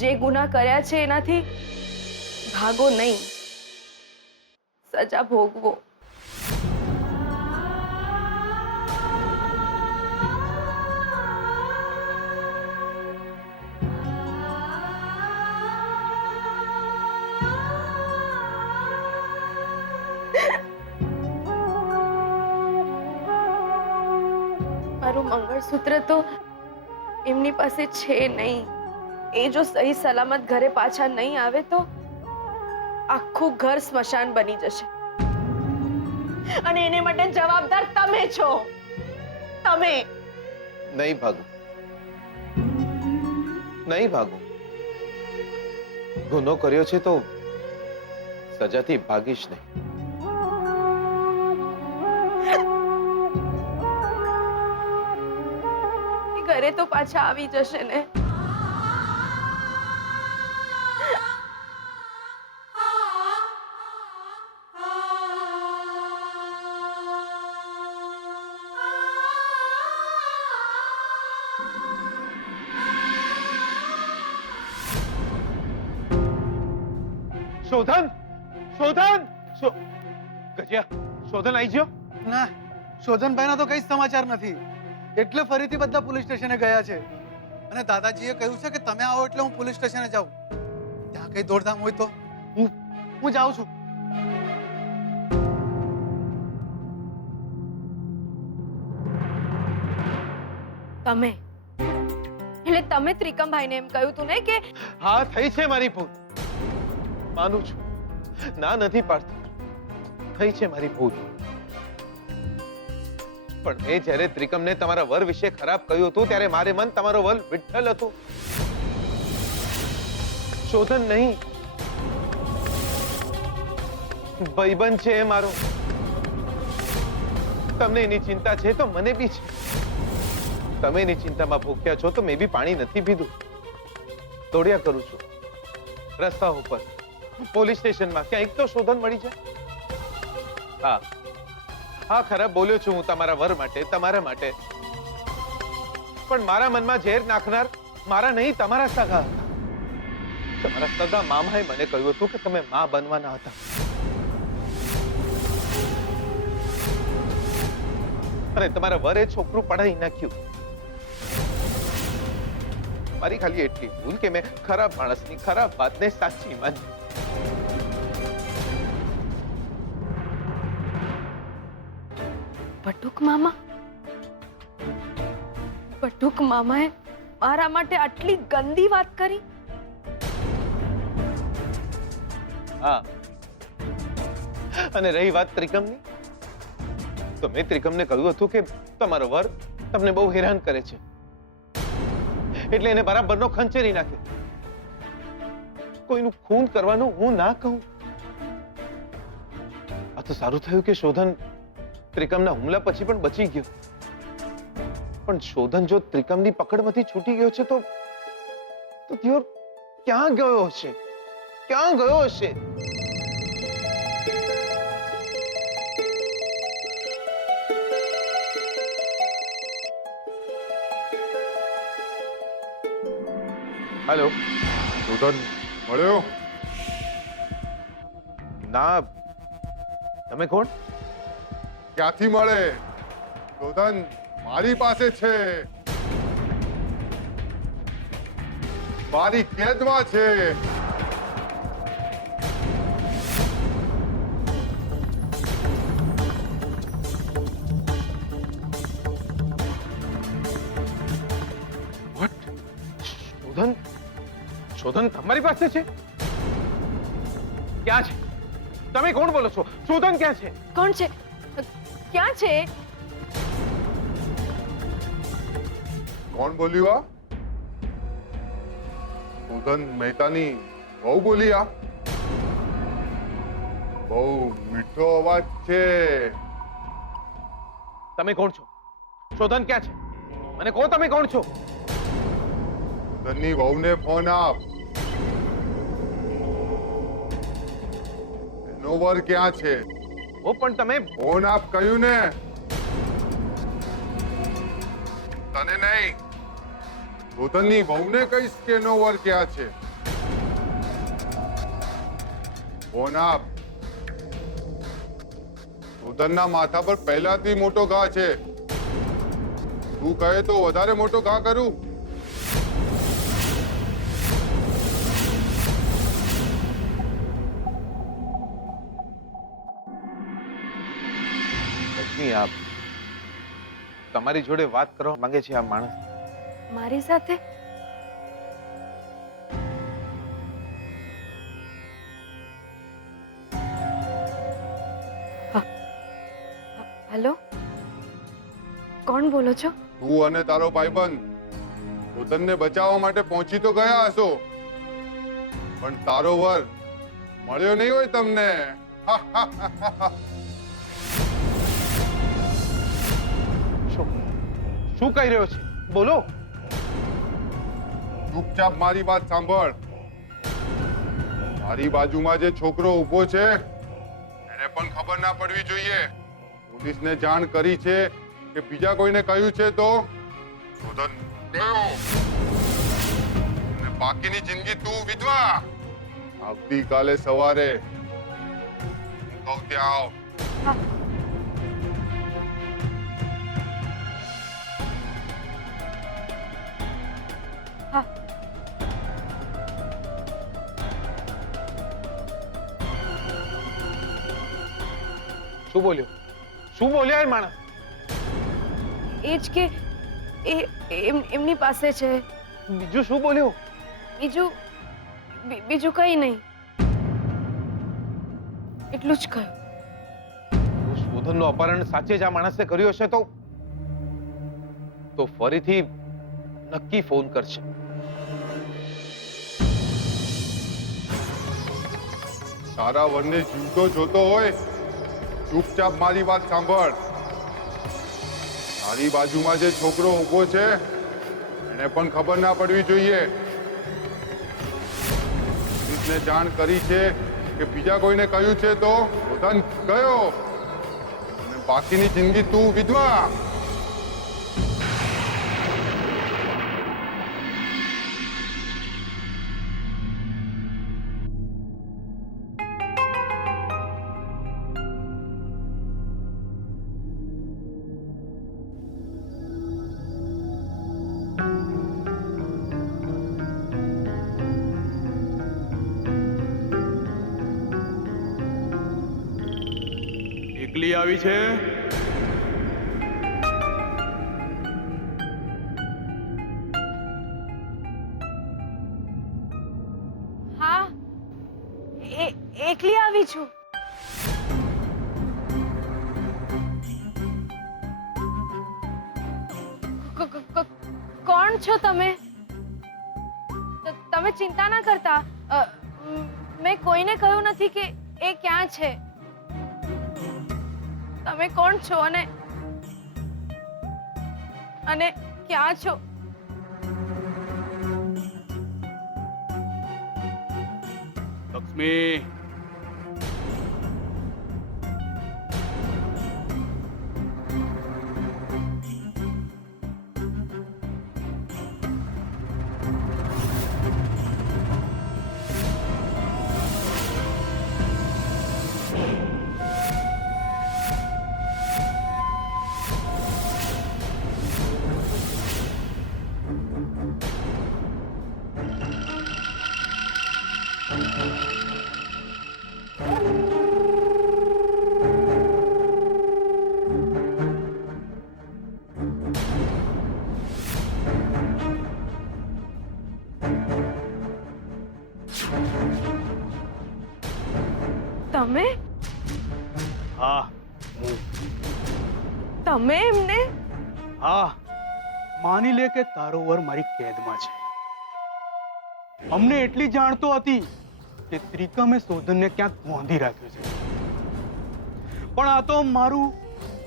જે ગુના કર્યા છે એનાથી ભાગો નહીં, સજા ભોગવો. મારું મંગળસૂત્ર તો એમની પાસે છે નહીં. એ જો સહી સલામત ઘરે પાછા નહીં આવે તો આખું ઘર સ્મશાન બની જશે. અને એને માટે જવાબદાર તમે છો. તમે. નહીં ભાગો, નહીં ભાગો. ગુનો કર્યો છે તો સજાથી ભાગીશ નહીં. ઘરે તો પાછા આવી જશે ને. શોધન, શોધન, ગજિયા, શોધન આવી ગયો? ના, શોધનભાઈના તો કઈ સમાચાર નથી, એટલે ફરીથી બધા પોલીસ સ્ટેશને ગયા છે. અને દાદાજીએ કહ્યું છે કે તમે આવો એટલે હું પોલીસ સ્ટેશને જાઉં. ત્યાં કઈ દોડધામ હોય તો હું જાઉં છું. તમે એટલે તમે ત્રિકમભાઈને એમ કહ્યું તું ને કે હા, થઈ છે મારી ભૂલ, માનું છું. ના નથી પાડતો, થઈ છે મારી ભૂલ. પણ મેં જ્યારે ત્રિકમને તમારા વર વિશે ખરાબ કહ્યું હતું ત્યારે મારે મન તમારો વર વિઠ્ઠલ હતું, શોધન નહીં. ભાઈબંધ છે એ મારો. તમને એની ચિંતા છે તો મને બી છે. તમે એની ચિંતામાં ભૂખ્યા છો તો મેં બી પાણી નથી પીધું. દોડ્યા કરું છું રસ્તા ઉપર, પોલીસ સ્ટેશનમાં, ક્યાંક તો શોધન મળી જાય. હા હા, ખરાબ બોલ્યો છું હું તમારા વર માટે, તમારા માટે. પણ મારા મનમાં ઝેર નાખનાર મારા નહીં, તમારા સગા હતા. તમારા સગા મામાએ મને કહ્યું હતું કે તમે માં બનવાના હતા. અને તમારા વરે છોકરું પડાવી નાખ્યું. મારી ખાલી એટલી ભૂલ કે મેં ખરાબ માણસની ખરાબ વાતને સાચી માની. બટુક મામા, બટુક મામાએ મારા માટે આટલી ગંદી વાત કરી. હા, અને રહી વાત ત્રિકમની, તો મેં ત્રિકમને કહ્યું હતું કે તમારો વર તમને બહુ હેરાન કરે છે, એટલે એને બરાબરનો ખંચેરી નાખે. કોઈનું ખૂન કરવાનું હું ના કહું. આ તો સારું થયું કે શોધન ત્રિકમના હુમલા પછી પણ બચી ગયો. પણ શોધન જો ત્રિકમની પકડમાંથી છૂટી ગયો છે તો દિયોર ક્યાં ગયો હશે? ક્યાં ગયો હશે? હેલો, શોધન મળ્યો? ના. તમે કોણ? ક્યાંથી મળે? શોધન મારી પાસે છે, મારી કેદમાં છે. વોટ? શોધન, શોધન તમારી પાસે છે? ક્યાં છે? તમે કોણ બોલો છો? શોધન ક્યાં છે? કોણ છે? ક્યાં છે? કોણ બોલ્યું? આ શોધન મહેતાની બહુ બોલી. આ બહુ મીઠો અવાજ છે. તમે કોણ છો? શોધન ક્યાં છે? મને કહો, તમે કોણ છો? શોધનની વહુને ફોન આપ. એનો વર ક્યાં છે? ઓ પણ તમે ફોન આપ કહ્યું ને. તને નહીં, શોધનની વહુને કહીશ કે એનો વર ક્યાં છે. ફોન આપ. શોધનના માથા પર પહેલાથી મોટો ઘા છે. તું કહે તો વધારે મોટો ઘા કરું. લક્ષ્મી, આપ તમારી જોડે વાત કરવા માંગે છે આ માણસ. મારી સાથે હેલો, કોણ બોલો છો? તું અને તારો ભાઈબંધ શોધનને બચાવવા માટે પહોંચી તો ગયા હશો, પણ તારો વર મળ્યો નહીં હોય તમને. શું કહી રહ્યો છે? બોલો. ચૂપચાપ મારી વાત સાંભળ. મારી બાજુમાં જે છોકરો ઊભો છે એને પણ ખબર ના પડવી જોઈએ. પોલીસને જાણ કરી છે કે બીજા કોઈને કહ્યું છે તો શોધન ગયો અને બાકીની જિંદગી તું વિધવા. આવતીકાલે સવારે હું કહું ત્યાં આવ. હા. શું બોલ્યો? શું બોલ્યા એ માણસ? એ જ કે એમની પાસે છે. બીજું શું બોલ્યો? બીજું કઈ નહીં, એટલું જ કહ્યું. શોધનનું અપહરણ સાચે જ આ માણસે કર્યું હશે તો ફરીથી નક્કી ફોન કરશે. તારા વરને જીવતો જોતો હોય ચૂપચાપ મારી વાત સાંભળ. તારી બાજુમાં જે છોકરો ઊભો છે એને પણ ખબર ના પડવી જોઈએ. પોલીસને જાણ કરી છે કે બીજા કોઈને કહ્યું છે તો શોધન ગયો અને બાકીની જિંદગી તું વિધવા. એકલી આવી છે? હા, એકલી આવી છું. કોણ છો તમે? તમે ચિંતા ના કરતા. મેં કોઈને કહ્યું નથી કે એ ક્યાં છે. તમે કોણ છો અને ક્યાં છો? લક્ષ્મી, તમે હા હું. તમે એમને? હા, માની લે કે તારો વર મારી કેદમાં છે. અમને એટલી જાણતો હતી કે ત્રિકમે શોધનને ક્યાંક બાંધી રાખ્યો છે, પણ આ તો મારું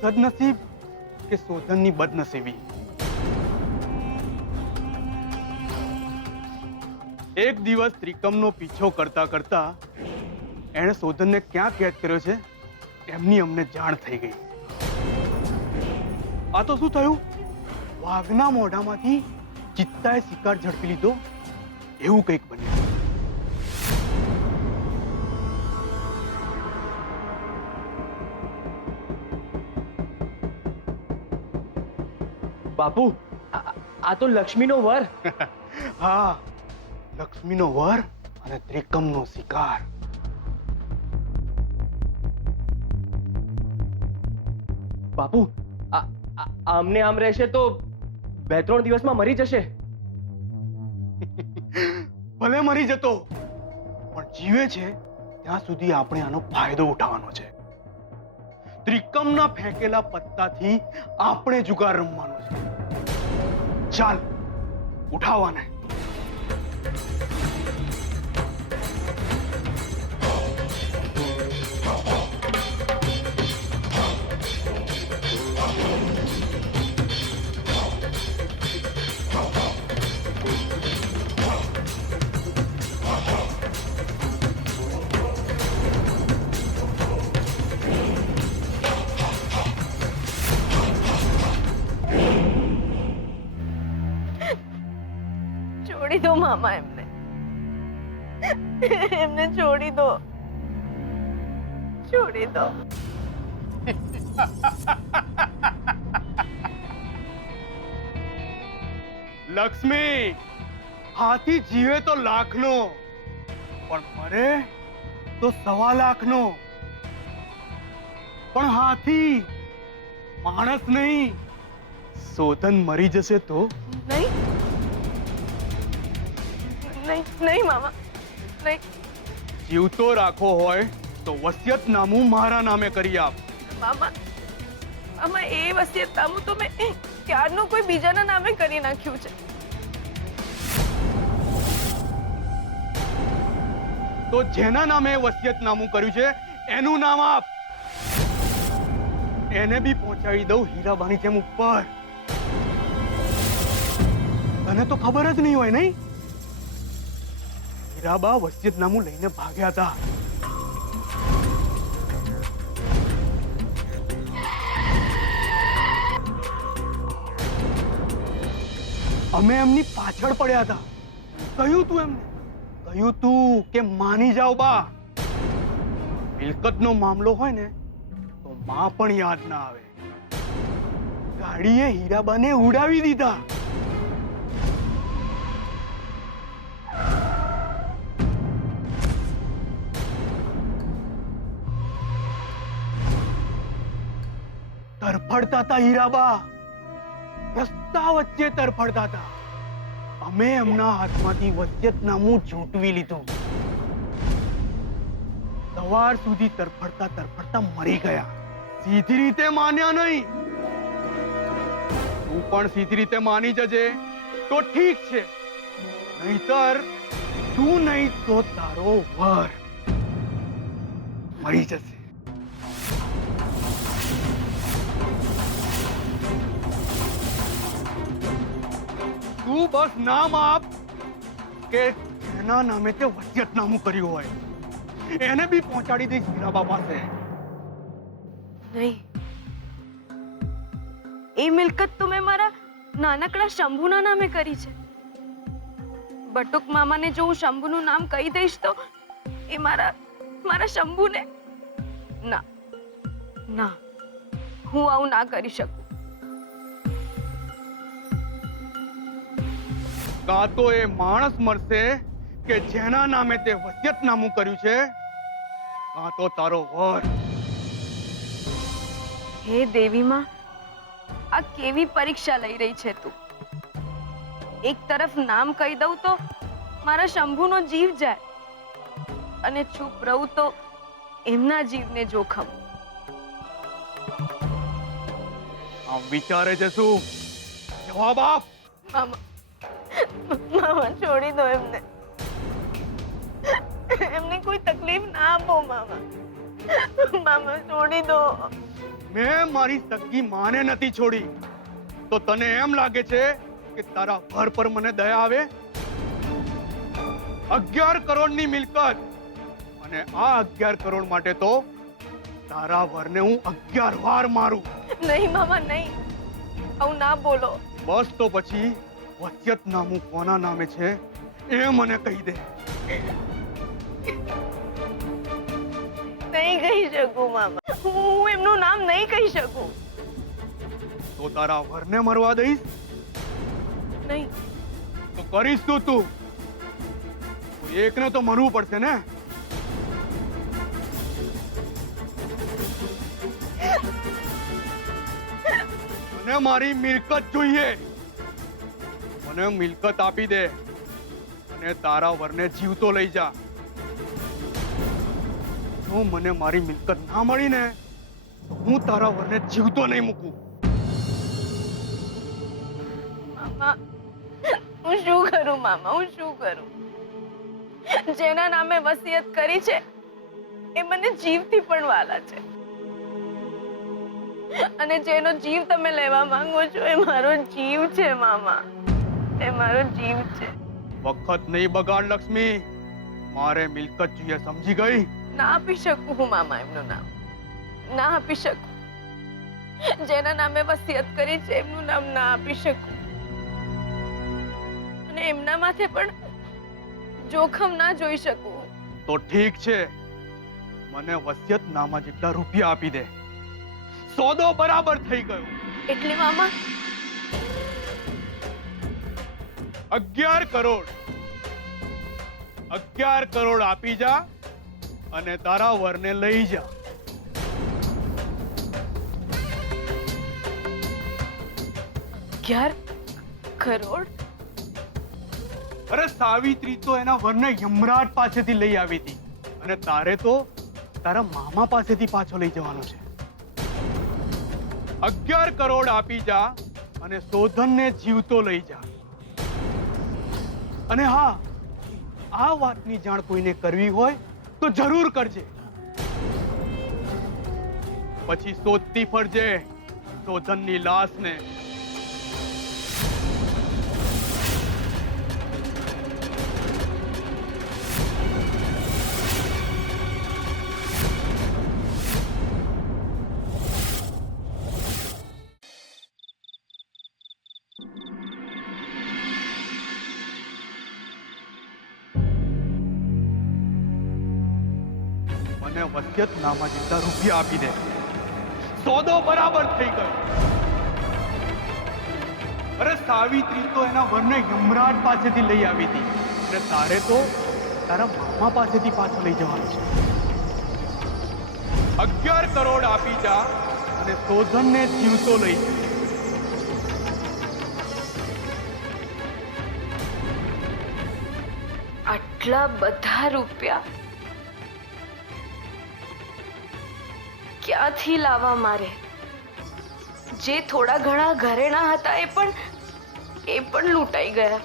સદનસીબ કે શોધનની બદનસીબી. એક દિવસ ત્રિકમનો પીછો કરતા કરતા એણે શોધનને ક્યાં કેદ કર્યો છે એમની અમને જાણ થઈ ગઈ. આ તો શું થયું? વાઘના મોઢામાંથી ચિત્તાએ શિકાર ઝડપી લીધો એવું કંઈક બન્યું. બાપુ આ તો લક્ષ્મીનો વર. હા, લક્ષ્મીનો વર અને ત્રિકમનો શિકાર. બાપુ આમને આમ રહેશે તો 2-3 દિવસમાં મરી જશે. ભલે મરી જતો, પણ જીવે છે ત્યાં સુધી આપણે આનો ફાયદો ઉઠાવવાનો છે. ત્રિકમના ફેંકેલા પત્તાથી આપણે જુગાર રમવાનો છે. ચાલ, ઉઠાવવાને. છોડી દો મામા એમને. એમને છોડી દો. છોડી દો. લક્ષ્મી, હાથી જીવે તો લાખનો, પણ મરે તો 1.25 લાખનો. પણ હાથી માણસ નહીં. સોધન મરી જશે તો નહીં નહીં નહીં મામા, નહીં. જીવતો રાખવો હોય તો વસિયતનામું મારા નામે કરી આપ. મામા, મામા એ વસિયતનામું તો મેં ક્યારનું કોઈ બીજાના નામે કરી નાખ્યું છે. તો જેના નામે વસિયતનામું કર્યું છે એનું નામ આપ. એને બી પહોંચાડી દઉં હીરાબાની જેમ ઉપર. તને તો ખબર જ નહીં હોય, નહીં? હીરાબા વસિયતનામું લઈને ભાગ્યા હતા. અમે એમની પાછળ પડ્યા હતા. કહ્યું તું એમને, કહ્યું તું કે માની જાઓ બા. મિલકતનો મામલો હોય ને તો માં પણ યાદ ના આવે. ગાડીએ હીરાબાને ઉડાવી દીધા. તરફડતા હતા હીરાબા, રસ્તા વચ્ચે તરફડતા હતા. અમે એમના હાથમાંથી વસિયતનામું ઝૂંટવી લીધું. સવાર સુધી તરફડતા તરફડતા મરી ગયા. સીધી રીતે માન્યા નહીં. તું પણ સીધી રીતે માની જજે તો ઠીક છે, નહીતર તું નહીં તો તારો વર મરી જશે. તું બસ નામ આપ કે જેના નામે તે વસિયતનામું કર્યું હોય, એને બી પહોંચાડી દઈશ હીરાબા પાસે. નહીં, એ મિલકત તો મેં મારા નાનકડા શંભુના નામે કરી છે. બટુક મામાને જો હું શંભુનું નામ કહી દઈશ તો એ મારા શંભુને. ના ના, હું આવું ના કરી શકું. કાં તો એ માણસ મરશે કે જેના નામે તે વસિયતનામું કર્યું છે, કાં તો તારો વર. હે દેવી માં, આ કેવી પરીક્ષા લઈ રહી છે તું? એક તરફ નામ કહી દઉં તો મારા શંભુનો જીવ જાય, અને ચૂપ રહું તો એમના જીવને જોખમ. આમ વિચારે છે શું? જવાબ આપ. મામા, મામા છોડી દો એમને. એમને કોઈ તકલીફ ના આપો મામા. મામા છોડી દો. મેં મારી સગી માને નથી છોડી, તો તને એમ લાગે છે કે તારા વર પર મને દયા આવે? 11 કરોડની મિલકત, અને આ 11 કરોડ માટે તો તારા વરને હું 11 વાર મારું. નહીં મામા, નહીં, આવું ના બોલો. બસ તો પછી વસિયતનામું કોના નામે છે એ મને કહી દે. નહીં કહી શકું મામા, હું એમનું નામ નહીં કહી શકું. તો તારા વરને મરવા દઈશ? નહીં. તો કરીશ તો તું કોઈ એકને તો મરવું પડશે ને. મને મારી મિલકત જોઈએ. મને મિલકત આપી દે અને તારા વરને જીવતો લઈ જા. જો મને મારી મિલકત ના મળી ને તો હું તારા વરને જીવતો નહીં મૂકું. મામા, હું શું કરું મામા, હું શું કરું? જેના નામે વસિયત કરી છે એ મને જીવથી પણ વાલા છે, અને જેનો જીવ તમે લેવા માંગો છો એ મારો જીવ છે મામા, એ મારો જીવ છે. વખત નહીં બગાડ લક્ષ્મી. મારે મિલકત જોઈએ, સમજી ગઈ? ના આપી શકું હું મામા એમનું નામ, ના આપી શકું. જેના નામે વસિયત કરી છે એમનું નામ ના આપી શકું, અને એમના માથે પણ જોખમ ના જોઈ શકું. તો ઠીક છે, મને વસિયતનામા જેટલા રૂપિયા આપી દે. સોદો બરાબર થઈ ગયો. એટલે મામા 11 કરોડ. 11 કરોડ આપી જા અને તારા વરને લઈ જા. 11 કરોડ? અરે સાવિત્રી તો એના વરને યમરાજ પાસેથી લઈ આવી હતી, અને તારે તો તારા મામા પાસેથી પાછો લઈ જવાનો છે. 11 કરોડ આપી જા અને શોધનને જીવતો લઈ જા. અને હા, આ વાતની જાણ કોઈને કરવી હોય તો જરૂર કરજે. પછી શોધતી ફરજે શોધનની લાશને. મને વસિયતનામા જેટલા રૂપિયા આપી દે. સોદો બરાબર થઈ ગયો. અરે સાવિત્રી તો એના વરને યમરાજ પાસેથી લઈ આવી હતી, અને તારે તો તારા મામા પાસેથી પાછો લઈ જવાનો છે. 11 કરોડ આપી જા અને શોધનને જીવતો લઈ જા. આટલા બધા રૂપિયા ક્યાંથી લાવવા મારે? જે થોડા ઘણા ઘરેણા હતા એ પણ લૂંટાઈ ગયા.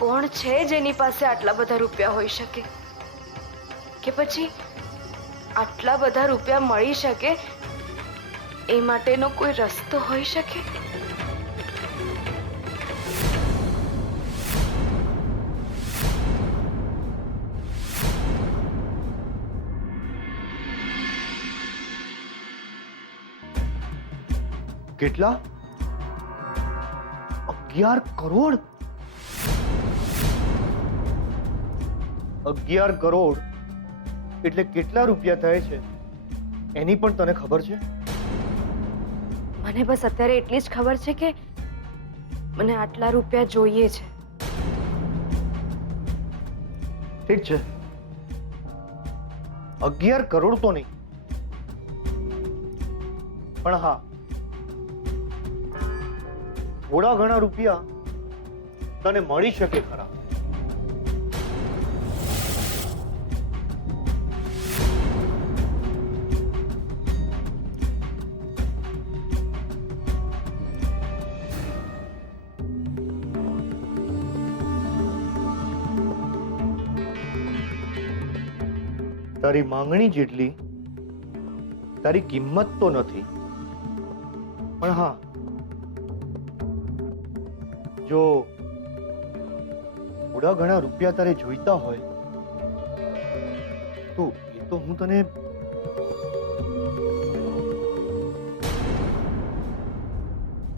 કોણ છે જેની પાસે આટલા બધા રૂપિયા હોઈ શકે? કે પછી આટલા બધા રૂપિયા મળી શકે એ માટેનો કોઈ રસ્તો હોઈ શકે? કેટલા? 11 કરોડ? 11 કરોડ એટલે કેટલા રૂપિયા થાય છે એની પણ તને ખબર છે? મને બસ અત્યારે એટલી જ ખબર છે કે મને આટલા રૂપિયા જોઈએ છે. ઠીક છે, 11 કરોડ તો નહીં, પણ હા, થોડા ઘણા રૂપિયા તને મળી શકે ખરા. તારી માંગણી જેટલી તારી કિંમત તો નથી, પણ હા, જો થોડા ઘણા રૂપિયા તારે જોઈતા હોય તો એ તો હું તને